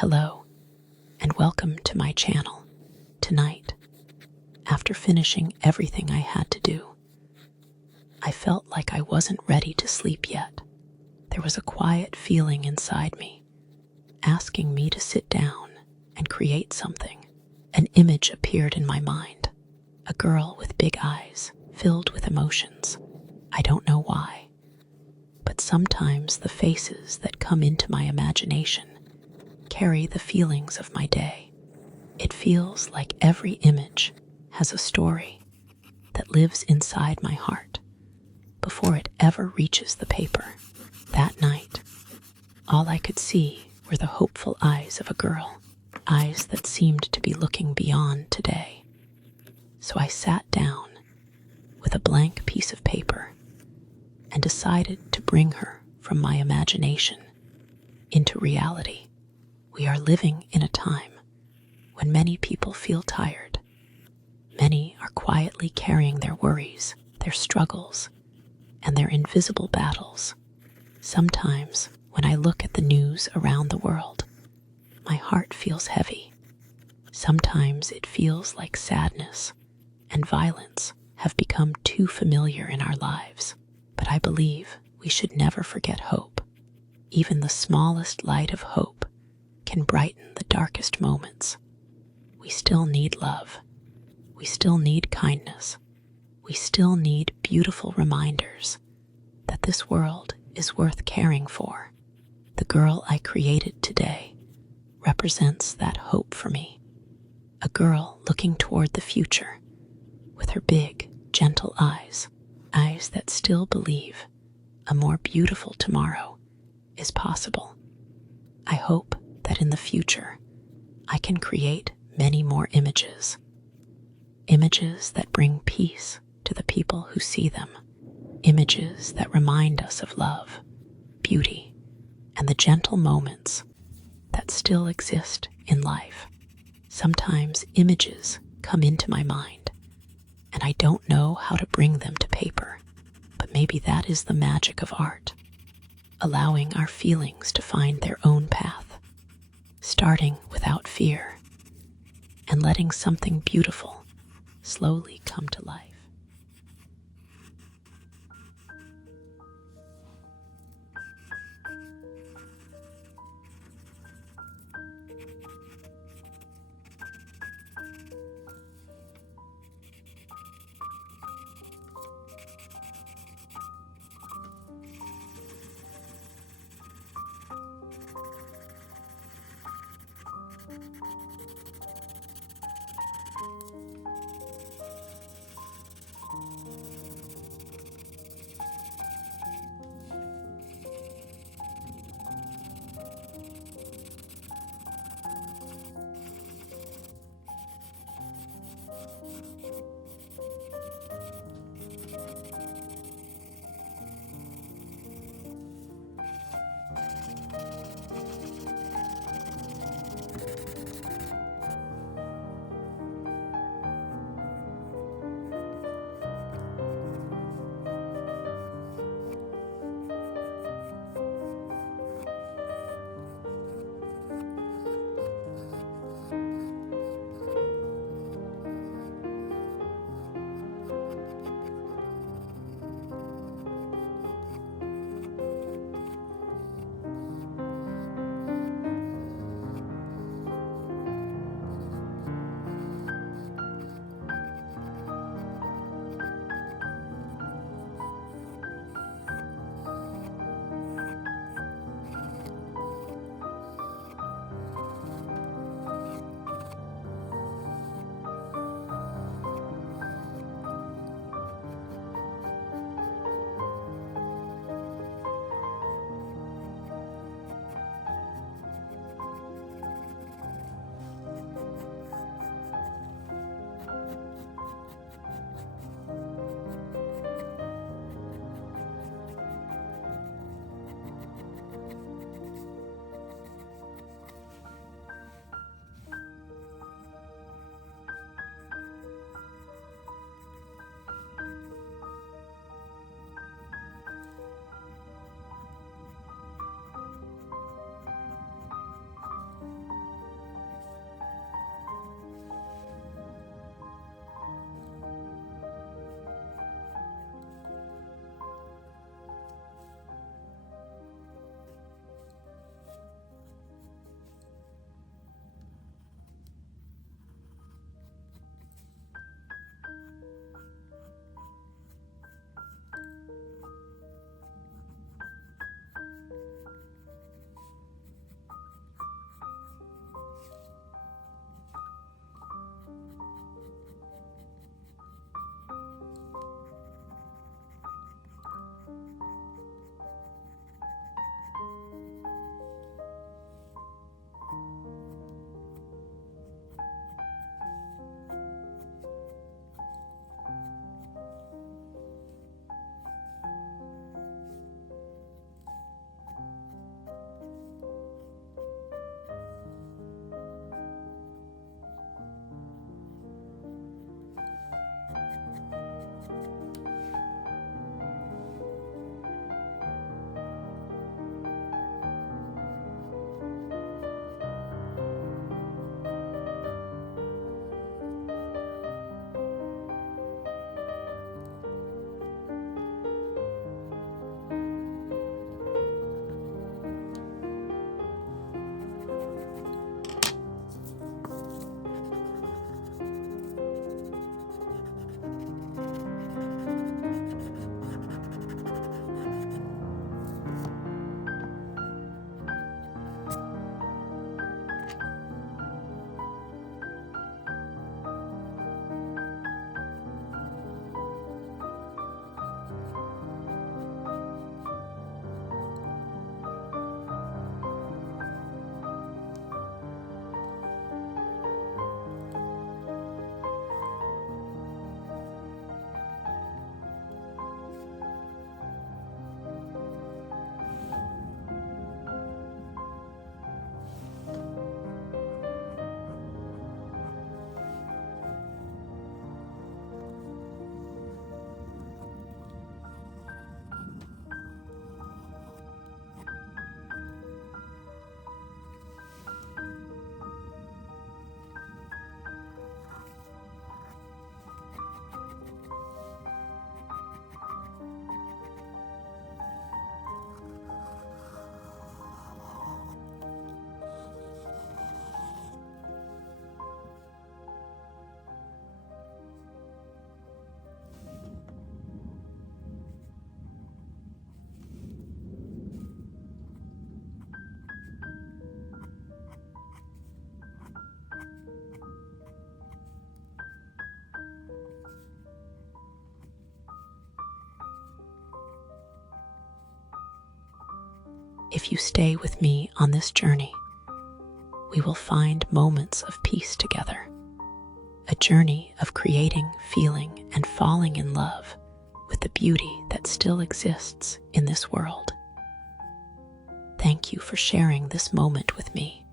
Hello, and welcome to my channel. Tonight, after finishing everything I had to do, I felt like I wasn't ready to sleep yet. There was a quiet feeling inside me, asking me to sit down and create something. An image appeared in my mind, a girl with big eyes, filled with emotions. I don't know why, but sometimes the faces that come into my imagination carry the feelings of my day. It feels like every image has a story that lives inside my heart before it ever reaches the paper. That night, all I could see were the hopeful eyes of a girl, eyes that seemed to be looking beyond today. So I sat down with a blank piece of paper and decided to bring her from my imagination into reality. We are living in a time when many people feel tired. Many are quietly carrying their worries, their struggles, and their invisible battles. Sometimes, when I look at the news around the world, my heart feels heavy. Sometimes it feels like sadness and violence have become too familiar in our lives. But I believe we should never forget hope. Even the smallest light of hope can brighten the darkest moments. We still need love. We still need kindness. We still need beautiful reminders that this world is worth caring for. The girl I created today represents that hope for me. A girl looking toward the future with her big, gentle eyes, eyes that still believe a more beautiful tomorrow is possible. I hope that in the future I can create many more images that bring peace to the people who see them, images that remind us of love, beauty, and the gentle moments that still exist in life. Sometimes images come into my mind, and I don't know how to bring them to paper, but maybe that is the magic of art, allowing our feelings to find their own path, starting without fear, and letting something beautiful slowly come to life. if you stay with me on this journey, we will find moments of peace together. A journey of creating, feeling, and falling in love with the beauty that still exists in this world. Thank you for sharing this moment with me.